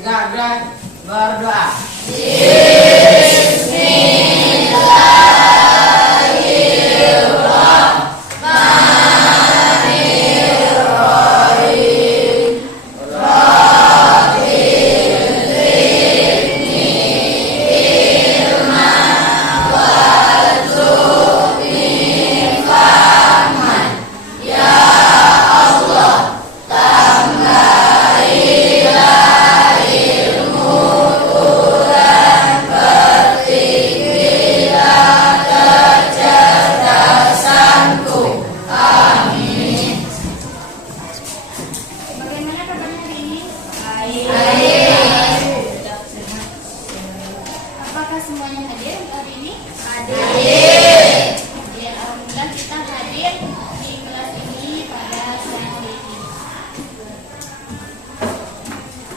Gerak, berdoa. Apakah semuanya hadir hari ini? Hadir. Ya, alhamdulillah kita hadir di kelas ini pada siang hari ini.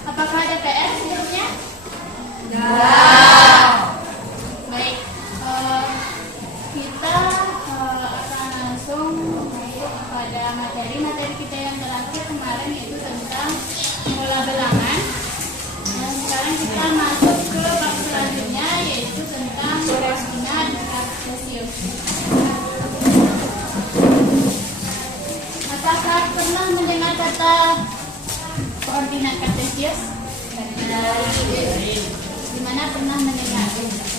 Apakah ada PR sebelumnya? Enggak. Baik, kita akan langsung masuk pada materi kita yang terakhir kemarin, yaitu tentang pola bilangan. Dan sekarang kita masuk ke bab selanjutnya, yaitu tentang koordinat kartesius. Apakah pernah mendengar kata koordinat kartesius? Di mana pernah mendengar?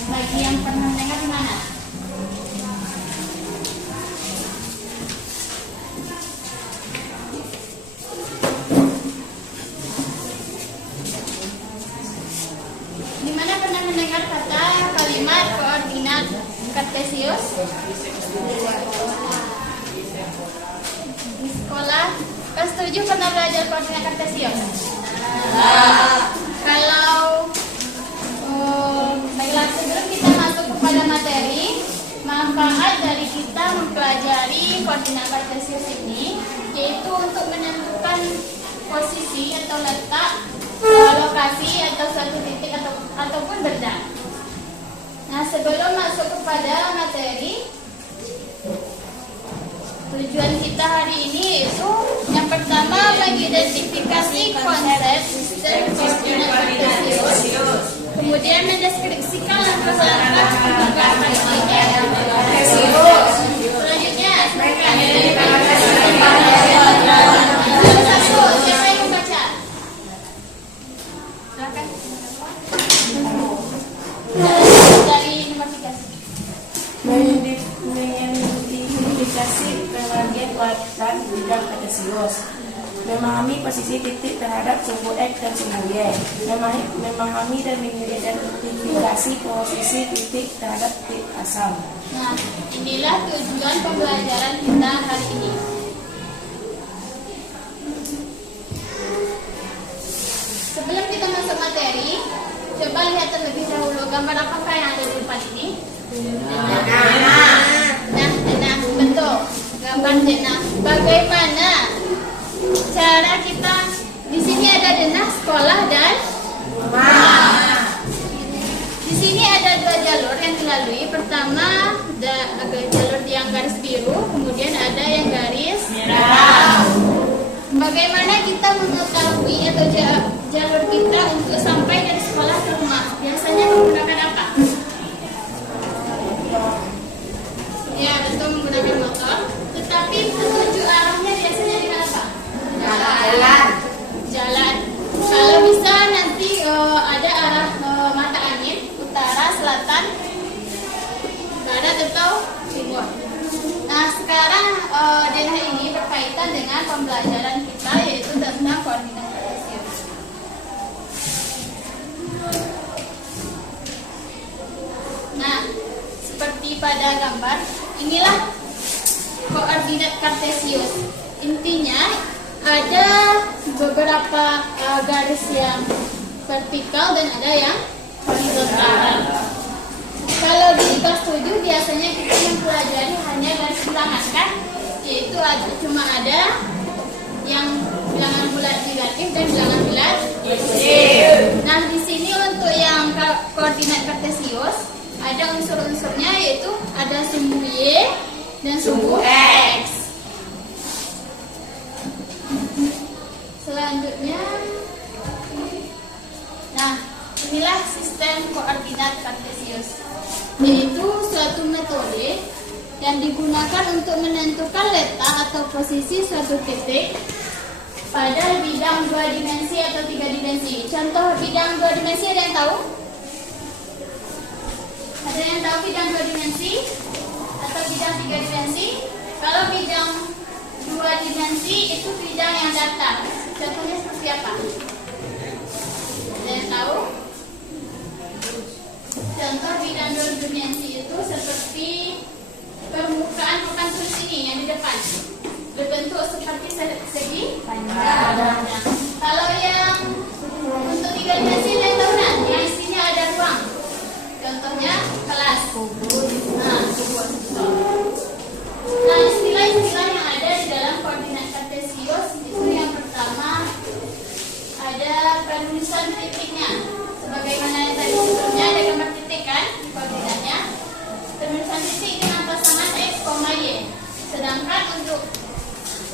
Bagi yang pernah mendengar di mana? Di mana pernah mendengar kata kalimat koordinat kartesius? Di sekolah kelas 7 pernah belajar koordinat kartesius? Kalau baiklah, sebelum kita masuk kepada materi, manfaat dari kita mempelajari koordinat kartesius ini yaitu untuk menentukan posisi atau letak, lokasi atau suatu titik ataupun benda. Nah, sebelum masuk kepada materi, tujuan kita hari ini yaitu yang pertama mengidentifikasi konsep sistem koordinat kartesius, kemudian mendeskripsikan langkah-langkah penerapan koordinat kartesius. Selanjutnya, siapa yang membaca? Silakan. Dari nomor 3. Mengidentifikasi pembagian kuadran bidang kartesius, memahami posisi titik terhadap sumbu X dan sumbu Y, memahami dan mengidentifikasi posisi titik terhadap titik asal. Nah, inilah tujuan pembelajaran kita hari ini. Sebelum kita masuk materi, coba lihat terlebih dahulu gambar apakah yang ada di depan ini? Denah, betul. Gambar denah. Bagaimana cara kita? Di sini ada denah sekolah dan rumah. Di sini ada dua jalur yang dilalui. Pertama, ada jalur yang garis biru, kemudian ada yang garis merah. Bagaimana kita mengetahui atau jalur kita untuk sampai dari sekolah ke rumah? Biasanya menggunakan apa? Ya, betul, menggunakan motor. Tetapi menuju arahnya biasanya dengan apa? Jalan. Kalau bisa nanti ada arah mata angin, utara, selatan, barat atau timur. Nah, sekarang denah ini berkaitan dengan pembelajaran kita, yaitu tentang koordinat kartesius. Nah, seperti pada gambar, inilah koordinat kartesius. Intinya ada beberapa garis yang vertikal dan ada yang horizontal. Kalau di kelas 7 biasanya kita mempelajari hanya garis bilangan, kan? Yaitu cuma ada yang bilangan bulat negatif dan bilangan bulat positif. Nah, di sini untuk yang koordinat kartesius ada unsur-unsurnya, yaitu ada sumbu Y dan sumbu X. Selanjutnya, nah inilah sistem koordinat kartesius, yaitu suatu metode yang digunakan untuk menentukan letak atau posisi suatu titik pada bidang 2 dimensi atau 3 dimensi. Contoh bidang 2 dimensi ada yang tahu? Ada yang tahu bidang 2 dimensi atau bidang 3 dimensi? Kalau bidang 2 dimensi itu bidang yang datar. Contohnya seperti apa? Ada yang tahu? Contoh bidang 2 dimensi itu seperti permukaan papan tulis ini yang di depan, berbentuk seperti segi pandang. Kalau yang untuk 3 dimensi yang tahu kan, yang isinya ada ruang. Contohnya kelas. Nah, nah, istilah-istilah yang ada di dalam koordinat kartesius itu yang pertama ada penulisan titiknya. Sebagaimana yang tadi sebelumnya ada gambar titik kan koordinatnya. Penulisan titik dengan pasangan x, y. Sedangkan untuk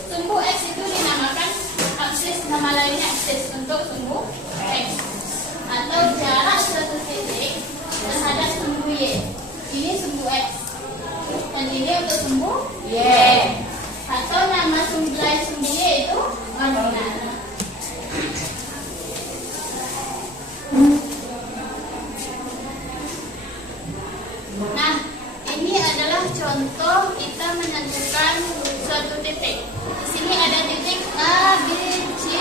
sumbu x itu dinamakan aksis, nama lainnya aksis untuk sumbu x. Atau jarak suatu titik terhadap sumbu y. Ini sumbu x. Dan ini untuk sumbu y. Atau nama sumbu lain sumbu y itu ordinat. Nah, ini adalah contoh kita menentukan suatu titik. Di sini ada titik A, B, C,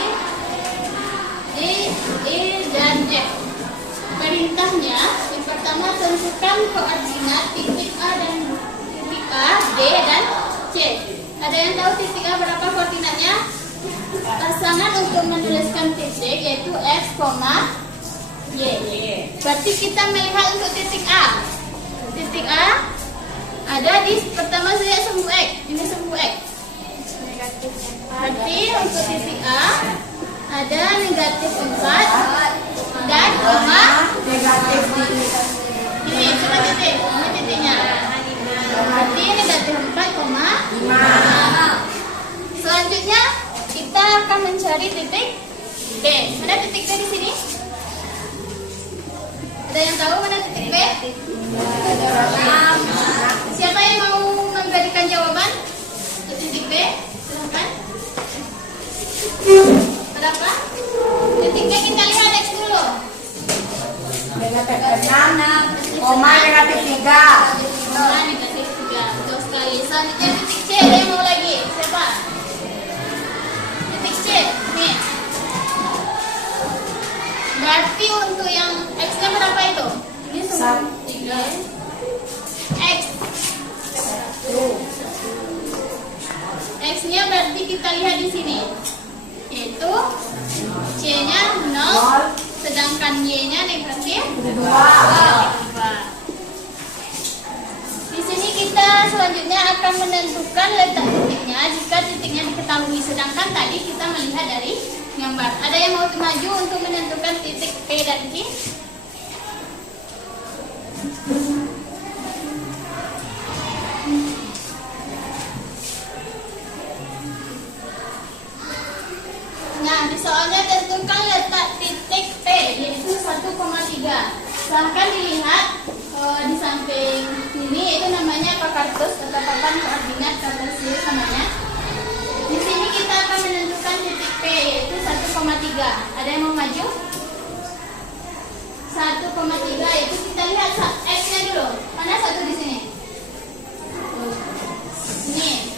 D, E, dan F. Perintahnya, yang pertama tentukan koordinat titik A dan titik A, D, dan C. Ada yang tahu titik A berapa koordinatnya? Pasangan untuk menuliskan titik yaitu X, Y. Berarti kita melihat untuk titik A. Titik A ada di pertama saya sumbu X. Ini sumbu X. Berarti untuk titik A ada negatif 4 dan koma negatif ini coba titik. Ini titiknya. Berarti negatif 4, 5. Selanjutnya kita akan mencari titik B. Mana titik B di sini? Ada yang tahu mana titik B? Siapa yang mau memberikan jawaban untuk titik B? Silahkan. Berapa? Titik B kita lihat X dulu. negatif 6, koma negatif 3. Koma negatif 3. Betul sekali. Selanjutnya titik C. Ada yang mau lagi? Siapa? Titik C. Nih. Berarti untuk yang X-nya berapa itu? Ini sumbu 3. X. X-nya berarti kita lihat di sini. Yaitu C-nya 0, sedangkan Y-nya negatif 2. Di sini kita selanjutnya akan menentukan letak titiknya jika titiknya diketahui. Sedangkan tadi kita melihat dari gambar. Ada yang mau maju untuk menentukan titik P dan Q? Nah, di soalnya tentukan letak titik P yaitu 1,3. Silahkan dilihat di samping sini, itu namanya pakartus atau papan koordinat kartesius namanya. Di sini kita akan menentukan titik P yaitu 1,3. Ada yang mau maju? 1,3 itu kita lihat X-nya dulu. Mana 1 di sini? Ini.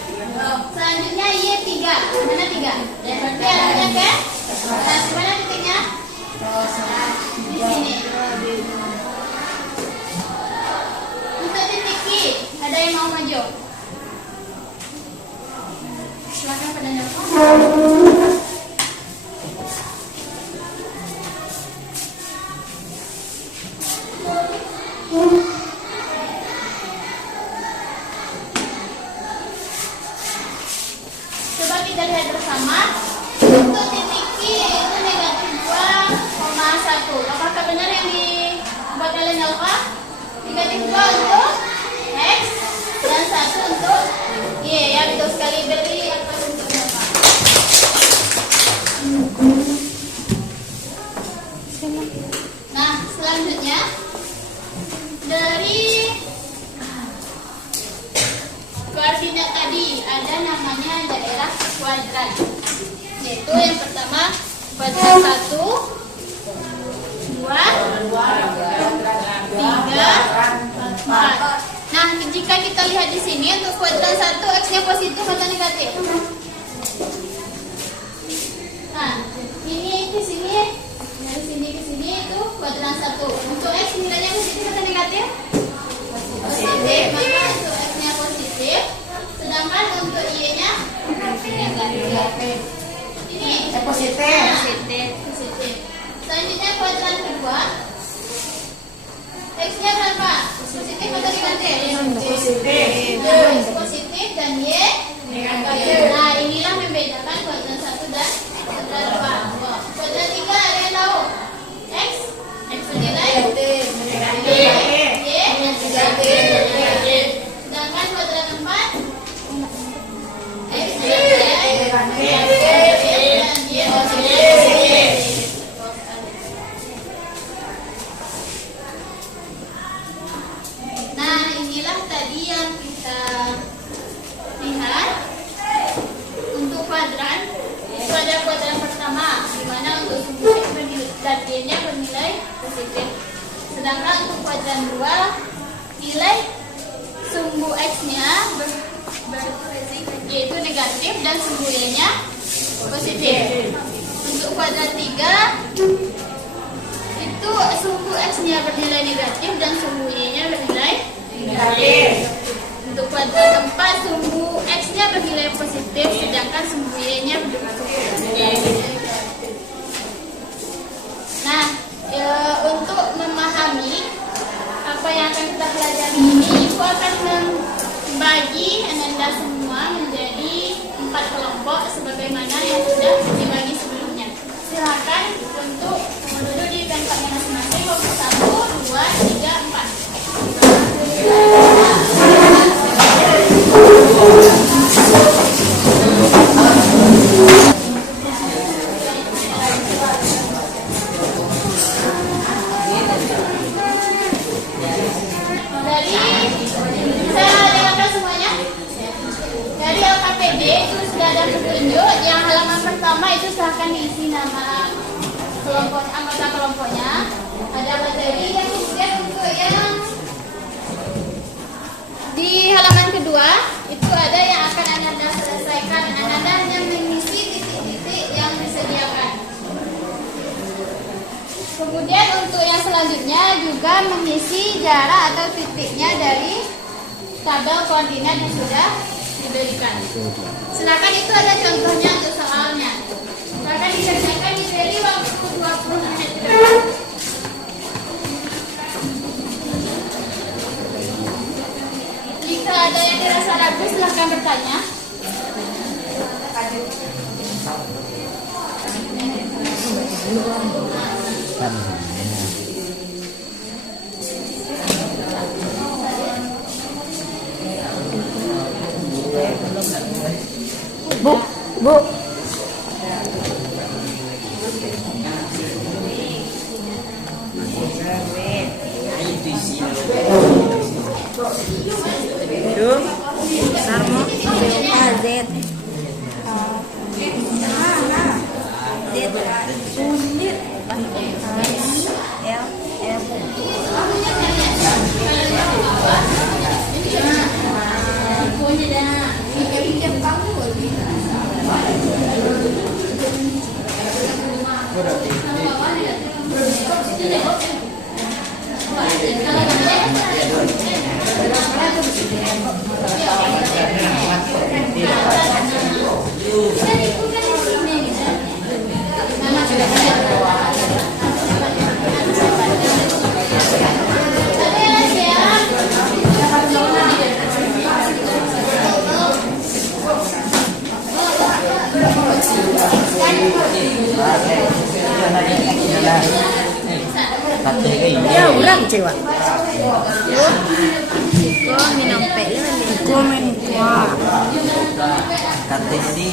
Selanjutnya Y 3. Mana 3? Berarti arahnya ke? Nah, mana titiknya? Di sini. Untuk titik Q, ada yang mau maju? Silakan pada jawab. Coba kita lihat bersama. Untuk titik Q itu negatif 2,1. Apakah benar yang dibuat kalian alfa? Negatif 2 untuk X dan 1 untuk Y. Ya, betul sekali. Berarti apa bentuknya, Pak? kuadran 1, 2, 3, 4. Nah, jika kita lihat di sini untuk kuadran 1 X-nya positif atau negatif? Nah, ini ke sini, dari sini ke sini itu kuadran 1. Untuk X nilainya positif atau negatif? Positif. Maka untuk X-nya positif, sedangkan untuk Y-nya negatif. Ini Positif. positif. Selanjutnya kuadran kedua, X-nya berapa? Positif atau negatif? X positif dan Y negatif. Nah, inilah membedakan kuadran 1 dan kuadran 2. Kuadran 3 ada yang tahu? X senilai negatif. Y negatif. Sedangkan kuadran 4 X senilai negatif dan Y positif. Nah, inilah tadi yang kita lihat untuk kuadran. Itu ada kuadran pertama, di mana untuk sumbu X dan Y-nya bernilai positif. Sedangkan untuk kuadran 2, nilai sumbu X-nya yaitu negatif dan sumbu Y-nya positif. Untuk kuadran 3, itu sumbu X-nya bernilai negatif dan sumbu Y-nya bernilai negatif. Untuk kuadran 4, sumbu X-nya bernilai positif, sedangkan sumbu Y-nya bernilai negatif. Nah, untuk memahami apa yang akan kita pelajari ini, Ibu akan membagi Ananda semua menjadi 4 kelompok sebagaimana yang sudah dibagi sebelumnya. Silakan untuk duduk di tempatnya masing-masing, kelompok 1, 2, 3, 4. Saya dengarkan semuanya. Dari LKPD itu sudah ada petunjuk. Yang halaman pertama itu silahkan diisi nama kelompok, anggota kelompoknya. Ada materi yang kemudian untuk yang di halaman kedua itu ada yang akan Ananda selesaikan. Ananda hanya mengisi titik-titik yang disediakan. Kemudian untuk yang selanjutnya juga mengisi jarak atau titiknya dari tabel koordinat yang sudah diberikan. Silakan, itu ada contohnya untuk soalnya. Akan dikerjakan diberi waktu 20 menit ke depan. Jika ada yang dirasa ragu, silahkan bertanya. Bu. Sarmo Z sulit Ya, urang cewa. Ko minum pe lah Komen kuah. Kate jadi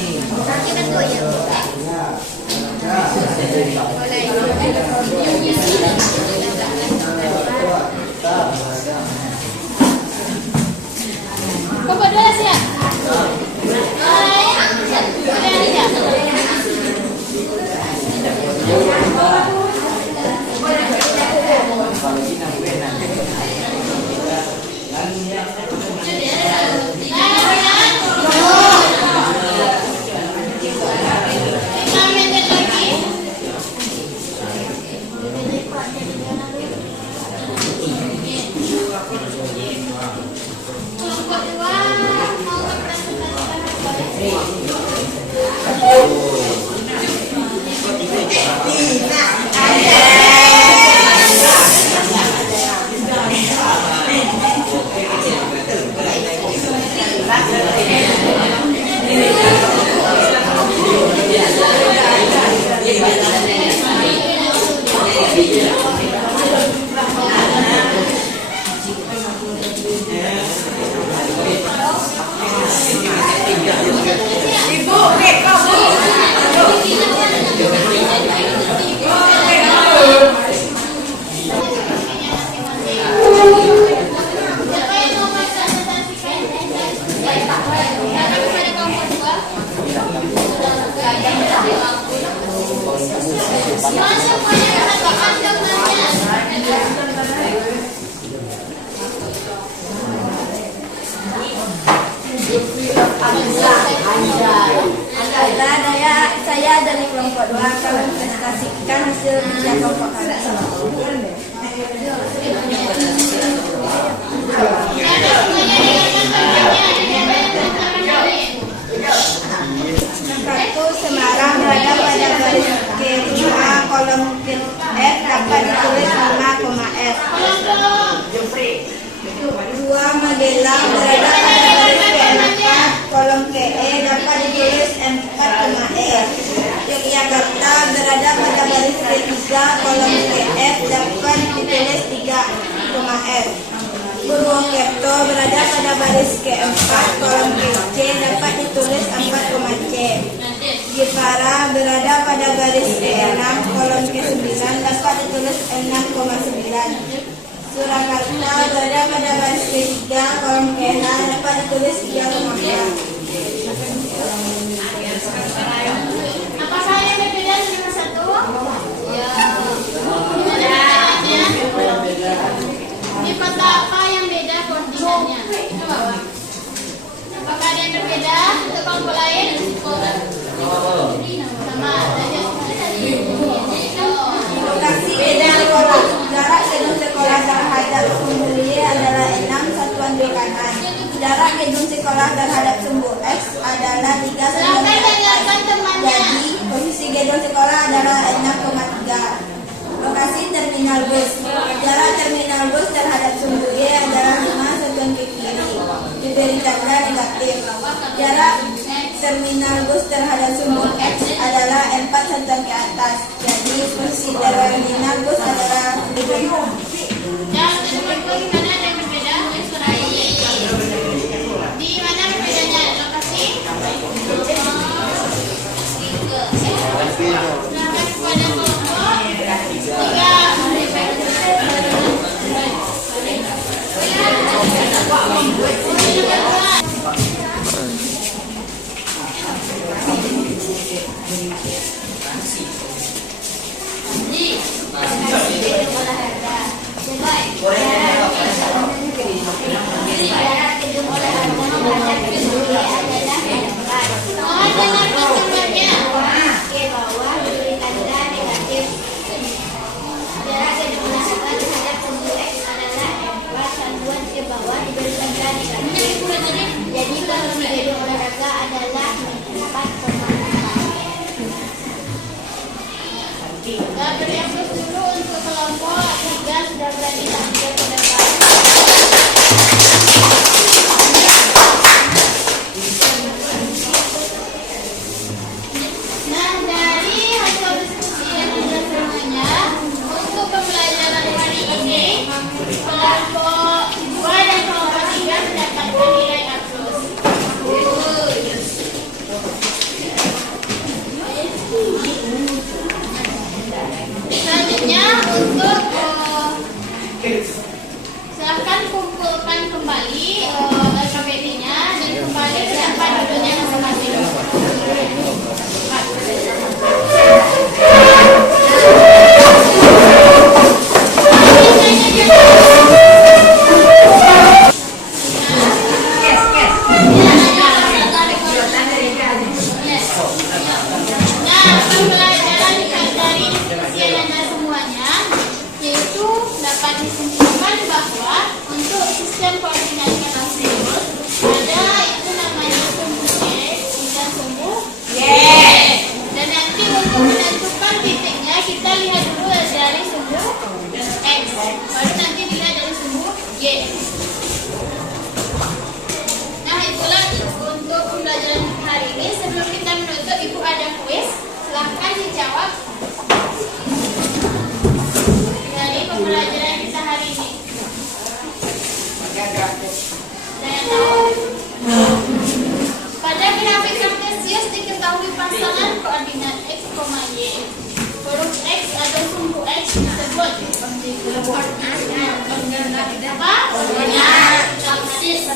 Kelompok 2 siap. Ada yang tidak? Saya dari kelompok 2 akan mempresentasikan hasil kerja kelompok kami. Satu, Semarang berada pada garis ke-5 kolom F dapat ditulis 5,F. 2, Magelang berada pada garis ke-4 kolom KE dapat ditulis 4,E. Yogyakarta berada pada garis ke-3 kolom KF dapat ditulis 3,F. Purwokerto berada pada baris ke-4 kolom KC dapat ditulis 4,C. Jepara berada pada garis ke-6 kolom ke-9 dapat ditulis 6,9. Surakarta berada pada garis ke-3 kolom ke-6 dapat ditulis 3,4. Apa saja yang berbeda dengan 1? Ya. Bedanya? Di kota apa yang beda koordinatnya? Coba. Apakah ada yang berbeda untuk kelompok lain? Sama. Lokasi gedung sekolah. Jarak gedung sekolah terhadap sumbu Y adalah 6 satuan di kanan. Jarak gedung sekolah terhadap sumbu X adalah 3 satuan di atas. Jadi, posisi gedung sekolah adalah 6,3. Lokasi terminal bus. Jarak terminal bus terhadap sumbu Y adalah 5 satuan ke kiri. Diberi tanda negatif. Jarak terminal bus terhadap sumbu X adalah 4 satuan ke atas. Jadi posisi terminal bus adalah di bawah. Dan di mana ada yang berbeda? Di mana berbedanya lokasi? Silakan kepada kelompok 3 sudah berani tampil ke depan. Nah, dari hasil diskusi yang sudah semuanya, untuk pembelajaran hari ini, kelompok 2 dan kelompok 3 mendapatkan nilai A+. Selanjutnya untuk X. Baru nanti dilihat dari sumbu Y. Nah, itulah untuk pembelajaran hari ini. Sebelum kita menutup, Ibu ada kuis. Silahkan dijawab dari pembelajaran kita hari ini. Ada yang tahu? Pada grafik kartesius diketahui pasangan koordinat X, Y. Huruf X atau sumbu X disebut apa? Aksis.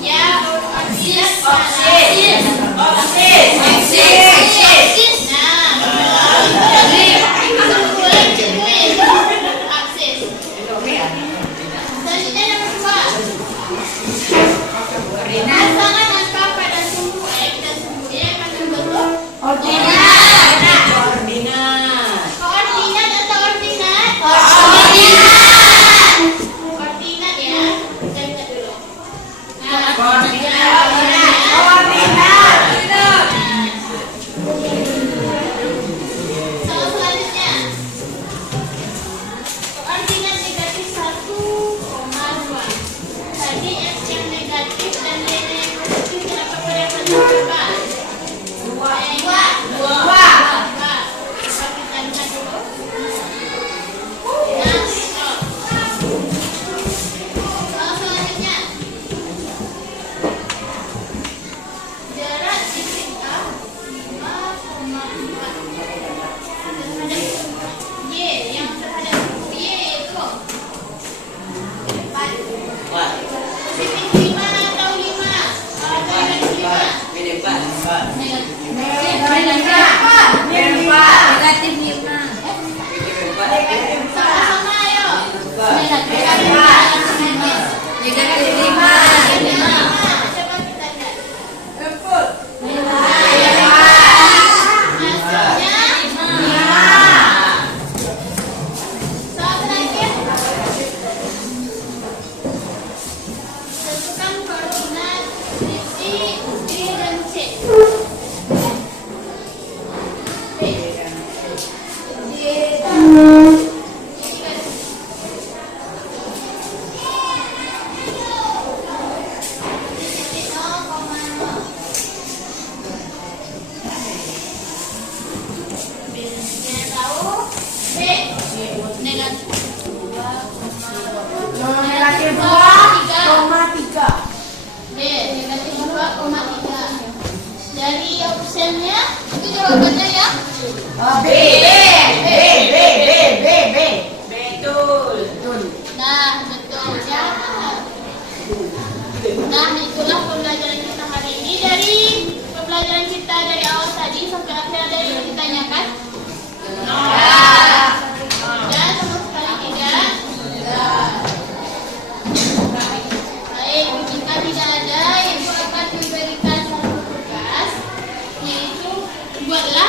Ya, aksis. Selanjutnya nomor 2. Pasangan angka pada sumbu X dan sumbu Y akan membentuk koordinat atau ordinat? Koordinat ya. Kita lihat dulu. Soal selanjutnya. Koordinat negatif 1,2. Tadi X yang negatif dan Y yang positif dapat berapa? Dua. Kita lihat dulu. Nah, soal selanjutnya. Jarak titik A 5,4 terhadap Y yang terhadap Y itu 4. Positif 5 atau 5? Negatif 5. Sama-sama ayo. Negatif 5. Negatif 5. Coba kita lihat. Hasilnya 5. Soal terakhir. Tentukan koordinat titik B dan C. Negatif 2,3. Negatif 2,3. Dari optionnya itu jawabannya ya. B. Betul. Nah, betul ya. Nah, itulah pembelajaran kita hari ini. Dari pembelajaran kita dari awal tadi sampai akhir ada yang ditanyakan? Ya, sama sekali tidak. Baik, jika tidak ada, Ibu akan memberikan satu tugas, yaitu buatlah